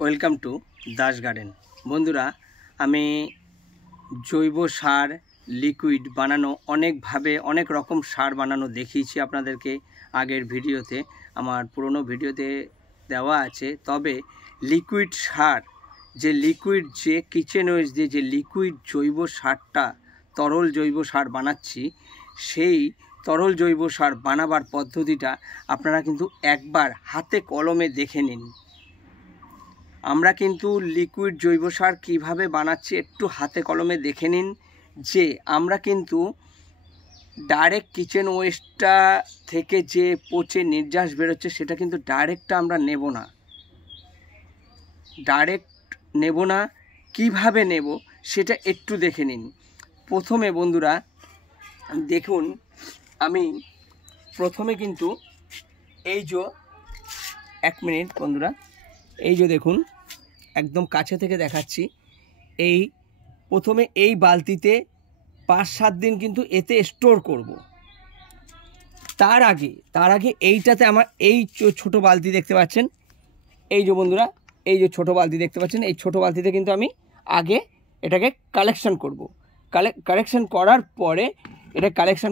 Welcome to Das garden. বন্ধুরা, আমি জৈব সার লিকুইড বানানো অনেক রকম সার বানানো দেখিয়েছি আপনাদেরকে আগের ভিডিওতে, আমার পুরনো ভিডিওতে দেওয়া আছে। তবে লিকুইড সার যে কিচেন ওয়েস্ট দিয়ে যে লিকুইড জৈব সারটা তরল জৈব সার বানাচ্ছি, সেই তরল জৈব সার বানাবার পদ্ধতিটা আপনারা কিন্তু একবার হাতে কলমে দেখে নিন। আমরা কিন্তু লিকুইড জৈব সার কীভাবে বানাচ্ছি একটু হাতে কলমে দেখে নিন। যে আমরা কিন্তু ডাইরেক্ট কিচেন ওয়েস্টটা থেকে যে পচে নির্যাস বেরোচ্ছে সেটা কিন্তু ডাইরেক্টটা আমরা নেব না, কিভাবে নেব সেটা একটু দেখে নিন। প্রথমে বন্ধুরা দেখুন, আমি প্রথমে কিন্তু এই যে এক মিনিট বন্ধুরা, এই যে দেখুন একদম কাছে থেকে দেখাচ্ছি। এই প্রথমে এই বালতিতে 5-7 দিন কিন্তু এতে স্টোর করব। তার আগে এইটাতে আমার এই ছোট বালতি দেখতে পাচ্ছেন, এই যে বন্ধুরা এই যে ছোট বালতি দেখতে পাচ্ছেন, এই ছোট বালতিতে কিন্তু আমি আগে এটাকে কালেকশন করব। কালেকশন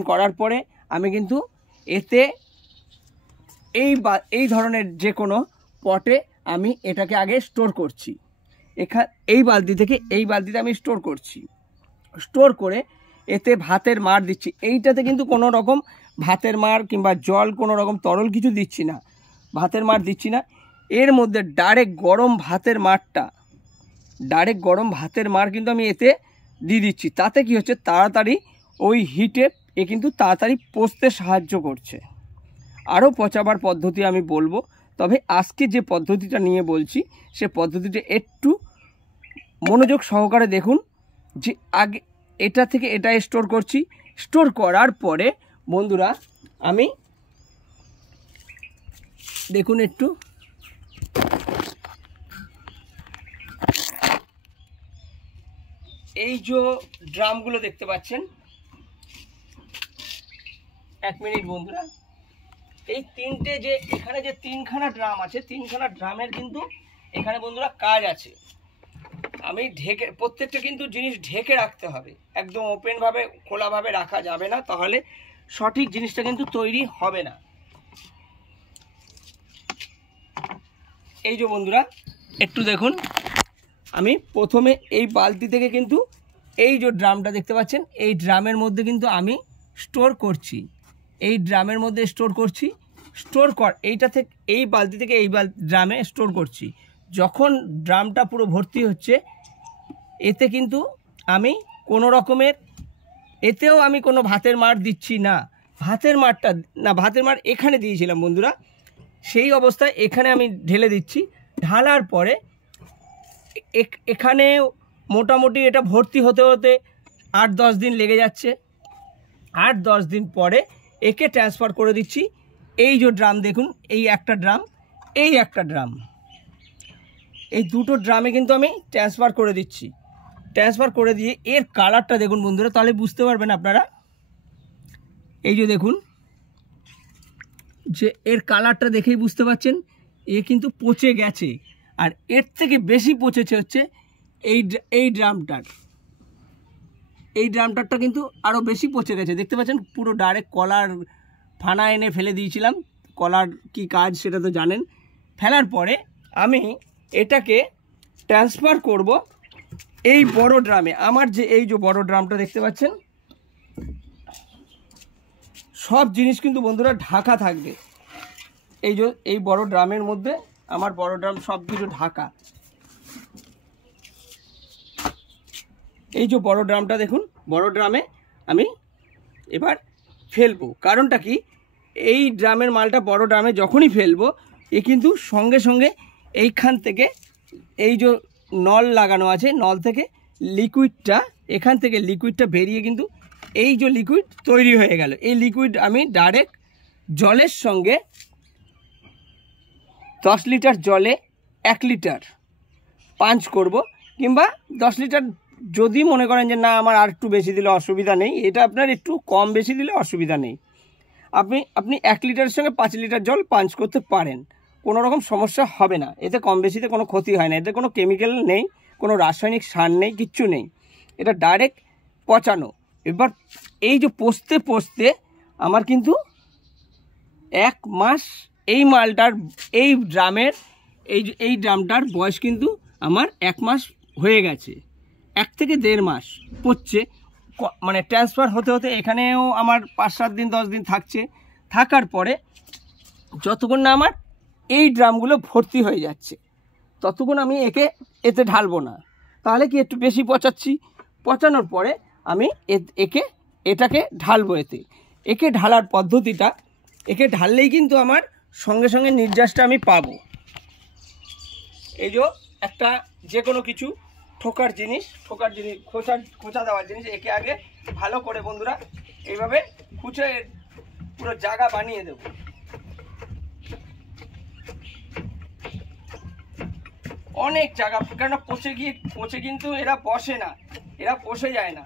করার পরে আমি কিন্তু এতে এই ধরনের যে কোনো পটে আমি এটাকে আগে স্টোর করছি। এই বালতিতে আমি স্টোর করে এতে ভাতের মার দিচ্ছি। এইটাতে কিন্তু কোনো রকম ভাতের মার কিংবা জল কোনো রকম তরল কিছু দিচ্ছি না, ভাতের মার দিচ্ছি না। এর মধ্যে ডাইরেক্ট গরম ভাতের মার কিন্তু আমি এতে দিয়ে দিচ্ছি। তাতে কি হচ্ছে, তাড়াতাড়ি ওই হিটে কিন্তু তাড়াতাড়ি পচতে সাহায্য করছে। আরও পচাবার পদ্ধতি আমি বলবো, তবে আজকে যে পদ্ধতিটা নিয়ে বলছি সে পদ্ধতিটা একটু মনোযোগ সহকারে দেখুন। যে আগে এটা থেকে এটা স্টোর করছি, স্টোর করার পরে বন্ধুরা আমি দেখুন একটু এই যে ড্রামগুলো দেখতে পাচ্ছেন, এক মিনিট বন্ধুরা, এই এখানে যে তিনখানা ড্রাম আছে, তিনখানা ড্রামের কিন্তু এখানে বন্ধুরা কাজ আছে। আমি প্রত্যেকটা কিন্তু জিনিস ঢেকে রাখতে হবে, একদম ওপেনভাবে খোলাভাবে রাখা যাবে না, তাহলে সঠিক জিনিসটা কিন্তু তৈরি হবে না। এই যে বন্ধুরা একটু দেখুন, আমি প্রথমে এই বালতি থেকে কিন্তু এই যে ড্রামটা দেখতে পাচ্ছেন, এই ড্রামের মধ্যে কিন্তু আমি স্টোর করছি। এইটা থেকে এই বালতি থেকে এই ড্রামে স্টোর করছি। যখন ড্রামটা পুরো ভর্তি হচ্ছে, এতে কিন্তু আমি কোনো রকমের এতেও আমি কোনো ভাতের মার দিচ্ছি না। ভাতের মার এখানে দিয়েছিলাম বন্ধুরা, সেই অবস্থায় এখানে আমি ঢেলে দিচ্ছি। ঢালার পরে এখানে মোটামুটি এটা ভর্তি হতে 8-10 দিন লেগে যাচ্ছে। 8-10 দিন পরে একে ট্রান্সফার করে দিচ্ছি। এই যে ড্রাম দেখুন, এই একটা ড্রাম, এই দুটো ড্রামে কিন্তু আমি ট্রান্সফার করে দিচ্ছি। ট্রান্সফার করে দিয়ে এর কালারটা দেখুন বন্ধুরা, তাহলে বুঝতে পারবেন আপনারা। এই যে দেখুন, যে এর কালারটা দেখেই বুঝতে পারছেন এ কিন্তু পচে গেছে। আর এর থেকে বেশি পচেছে হচ্ছে এই ড্রামটারটা কিন্তু আরও বেশি পচে গেছে। দেখতে পাচ্ছেন পুরো ডাইরেক্ট কলার ফানা এনে ফেলে দিয়েছিলাম। কলার কি কাজ সেটা তো জানেন। ফেলার পরে আমি এটাকে ট্রান্সফার করব এই বড় ড্রামে। আমার যে এই যে বড় ড্রামটা দেখতে পাচ্ছেন, সব জিনিস কিন্তু বন্ধুরা ঢাকা থাকবে। এই বড় ড্রামের মধ্যে আমার বড় ড্রাম সব কিছু ঢাকা। এই যে বড় ড্রামটা দেখুন, বড় ড্রামে আমি এবার ফেলবো। কারণটা কি, এই ড্রামের মালটা বড় ড্রামে যখনই ফেলবো, এ কিন্তু সঙ্গে সঙ্গে এইখান থেকে এই যে নল লাগানো আছে, নল থেকে এখান থেকে লিকুইডটা বেরিয়ে কিন্তু এই যে লিকুইড তৈরি হয়ে গেল। এই লিকুইড আমি ডাইরেক্ট জলের সঙ্গে 10 লিটার জলে 1 লিটার পাঞ্চ করব, কিংবা 10 লিটার যদি মনে করেন যে না আমার আর একটু বেশি দিলে অসুবিধা নেই, এটা আপনার একটু কম বেশি দিলে অসুবিধা নেই। আপনি 1 লিটারের সঙ্গে 5 লিটার জল পাঞ্চ করতে পারেন, কোনো রকম সমস্যা হবে না, এতে কম বেশিতে কোনো ক্ষতি হয় না, এতে কোনো কেমিক্যাল নেই, কোনো রাসায়নিক সার নেই, কিচ্ছু নেই, এটা ডাইরেক্ট পচানো। এবার এই যে পচতে পচতে আমার কিন্তু 1 মাস এই মালটার, এই ড্রামের, এই ড্রামটার বয়স কিন্তু আমার 1 মাস হয়ে গেছে, 1 থেকে 1.5 মাস পচছে, মানে ট্রান্সফার হতে হতে এখানেও আমার 5-7 দিন 10 দিন থাকছে। থাকার পরে যতক্ষণ না আমার এই ড্রামগুলো ভর্তি হয়ে যাচ্ছে ততক্ষণ আমি এতে ঢালবো না। তাহলে কি একটু বেশি পচাচ্ছি, পচানোর পরে আমি এটাকে ঢালবো। একে ঢালার পদ্ধতিটা, একে ঢাললেই কিন্তু আমার সঙ্গে সঙ্গে নির্যাসটা আমি পাবো। এই যে একটা যে কোনো কিছু ঠোকার জিনিস, খোঁচা দেওয়ার জিনিস, একে আগে ভালো করে বন্ধুরা এইভাবে খুঁচে পুরো জায়গা বানিয়ে দেব। অনেক জায়গা, কেন পচে কিন্তু এরা বসে না, এরা বসে যায় না।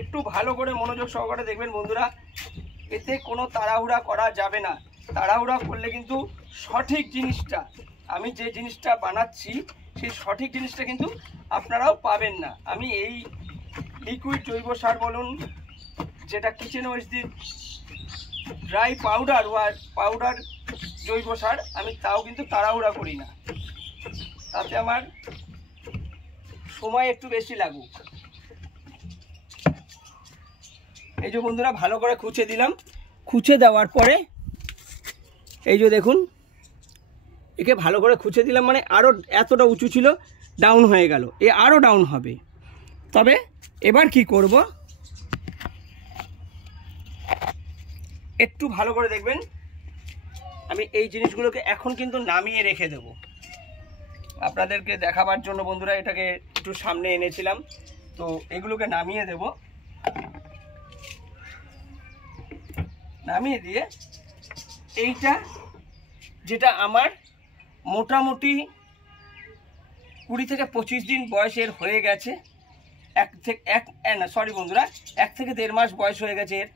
একটু ভালো করে মনোযোগ সহকারে দেখবেন বন্ধুরা, এতে কোনো তাড়াহুড়া করা যাবে না। তাড়াহুড়া করলে কিন্তু সঠিক জিনিসটা, আমি যে জিনিসটা বানাচ্ছি সেই সঠিক জিনিসটা কিন্তু আপনারাও পাবেন না। আমি এই লিকুইড জৈব সার বলুন, যেটা কিচেন ওয়েস্ট দিয়ে ড্রাই পাউডার জৈব সার, আমি তাও কিন্তু তাড়াহুড়া করি না, তাতে আমার সময় একটু বেশি লাগুক। এই যে বন্ধুরা ভালো করে খুঁচে দিলাম, খুঁচে দেওয়ার পরে এই যে দেখুন, একে ভালো করে খুঁচে দিলাম, মানে আরও এতটা উঁচু ছিল ডাউন হয়ে গেল, আরও ডাউন হবে। তবে এবার কি করব, একটু ভালো করে দেখবেন, আমি এই জিনিসগুলোকে এখন কিন্তু নামিয়ে রেখে দেব আপনাদেরকে দেখাবার জন্য বন্ধুরা। এটাকে একটু সামনে এনেছিলাম, তো এগুলোকে নামিয়ে দেব। নামিয়ে দিয়ে এইটা, যেটা আমার মোটামুটি 20 থেকে 25 দিন বয়সের হয়ে গেছে, 1 থেকে 1.5 মাস বয়স হয়ে গেছে এর,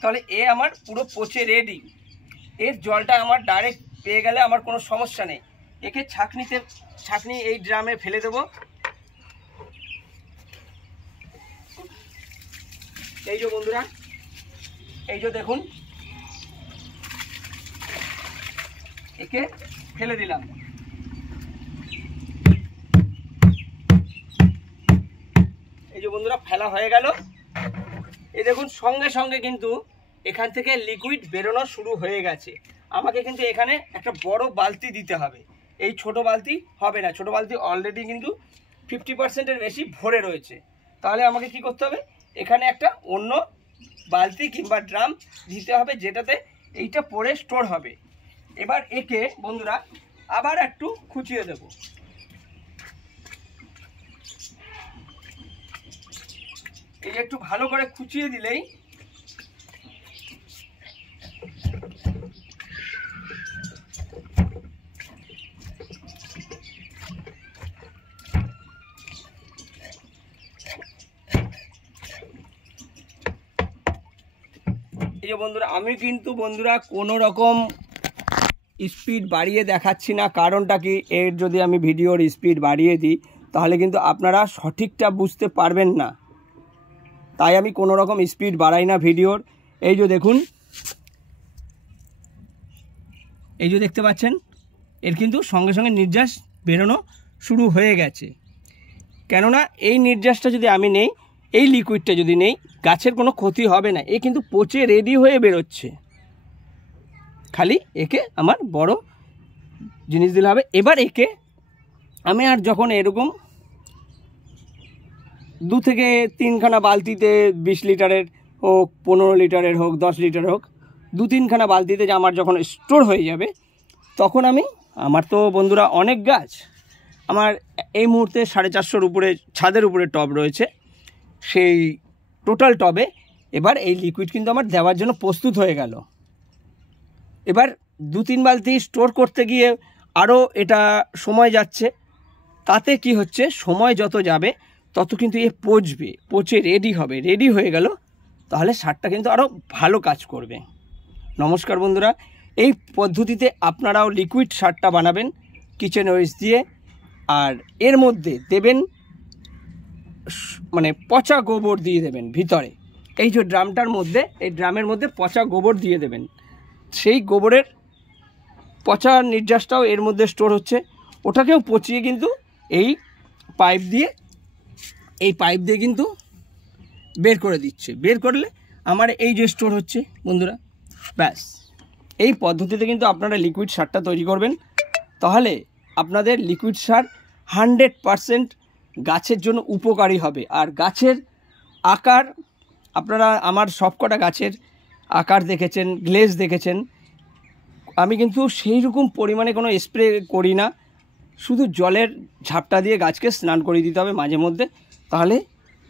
তাহলে আমার পুরো পচে রেডি। এর জলটা আমার ডাইরেক্ট পেয়ে গেলে আমার কোনো সমস্যা নেই। একে ছাঁকনি এই ড্রামে ফেলে দেব। এই যে বন্ধুরা, এই যে দেখুন, একে ফেলে দিলাম। এই যে বন্ধুরা ফেলা হয়ে গেল। এই দেখুন সঙ্গে সঙ্গে কিন্তু এখান থেকে লিকুইড বেরোনো শুরু হয়ে গেছে। আমাকে কিন্তু এখানে একটা বড় বালতি দিতে হবে, এই ছোট বালতি হবে না, ছোট বালতি অলরেডি কিন্তু 50%-এর বেশি ভরে রয়েছে। তাহলে আমাকে কি করতে হবে, এখানে একটা অন্য বালতি কিংবা ড্রাম দিতে হবে, যেটাতে এইটা পরে স্টোর হবে। এবার একে বন্ধুরা আবার একটু খুঁচিয়ে দেব। এই একটু ভালো করে খুঁচিয়ে দিলেই এই যে বন্ধুরা, আমি কিন্তু বন্ধুরা কোনো রকম স্পিড বাড়িয়ে দেখাচ্ছি না। কারণটা কি, এর যদি আমি ভিডিওর স্পিড বাড়িয়ে দিই তাহলে কিন্তু আপনারা সঠিকটা বুঝতে পারবেন না, তাই আমি কোনো রকম স্পিড বাড়াই না ভিডিওর। এই যে দেখুন, এই যে দেখতে পাচ্ছেন, এর কিন্তু সঙ্গে সঙ্গে নির্যাস বেরোনো শুরু হয়ে গেছে। কেননা এই নির্যাসটা যদি আমি নেই, এই লিকুইডটা যদি নেই, গাছের কোনো ক্ষতি হবে না, এ কিন্তু পচে রেডি হয়ে বেরোচ্ছে। খালি একে আমার বড় জিনিস দিলে হবে। এবার একে আমি আর যখন এরকম 2 থেকে 3খানা বালতিতে, 20 লিটারের হোক, 15 লিটারের হোক, 10 লিটারের হোক, 2-3খানা বালতিতে যে আমার যখন স্টোর হয়ে যাবে, তখন আমার তো বন্ধুরা অনেক গাছ, আমার এই মুহূর্তে 450-র উপরে ছাদের উপরে টব রয়েছে, সেই টোটাল টবে এবার এই লিকুইড কিন্তু আমার দেওয়ার জন্য প্রস্তুত হয়ে গেল। এবার 2-3 বালতি স্টোর করতে গিয়ে আরও এটা সময় যাচ্ছে, তাতে কি হচ্ছে, সময় যত যাবে তত কিন্তু এ পচে রেডি হবে। রেডি হয়ে গেল, তাহলে সারটা কিন্তু আরও ভালো কাজ করবে। নমস্কার বন্ধুরা, এই পদ্ধতিতে আপনারাও লিকুইড সারটা বানাবেন কিচেন ওয়েস্ট দিয়ে। আর এর মধ্যে দেবেন মানে পচা গোবর দিয়ে দেবেন ভিতরে। এই যে ড্রামটার মধ্যে, এই ড্রামের মধ্যে পচা গোবর দিয়ে দেবেন। সেই গোবরের পচা নির্যাসটাও এর মধ্যে স্টোর হচ্ছে, ওটাকেও পচিয়ে কিন্তু এই পাইপ দিয়ে কিন্তু বের করে দিচ্ছে। বের করলে আমার এই যে স্টোর হচ্ছে বন্ধুরা, ব্যাস এই পদ্ধতিতে কিন্তু আপনারা লিকুইড সারটা তৈরি করবেন। তাহলে আপনাদের লিকুইড সার 100% গাছের জন্য উপকারী হবে। আর গাছের আকার, আপনারা আমার সবকটা গাছের আকার দেখেছেন, গ্লেজ দেখেছেন। আমি কিন্তু সেই রকম পরিমাণে কোনো স্প্রে করি না, শুধু জলের ঝাপটা দিয়ে গাছকে স্নান করিয়ে দিতে হবে মাঝে মধ্যে। তাহলে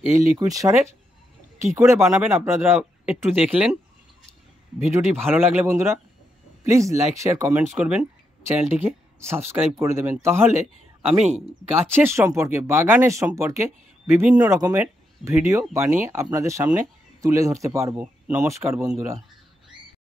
এই লিকুইড সারের কী করে বানাবেন আপনারা একটু দেখলেন। ভিডিওটি ভালো লাগলে বন্ধুরা প্লিজ লাইক, শেয়ার, কমেন্টস করবেন, চ্যানেলটিকে সাবস্ক্রাইব করে দেবেন। তাহলে আমি গাছের সম্পর্কে, বাগানের সম্পর্কে বিভিন্ন রকমের ভিডিও বানিয়ে আপনাদের সামনে তুলে ধরতে পারবো। নমস্কার বন্ধুরা।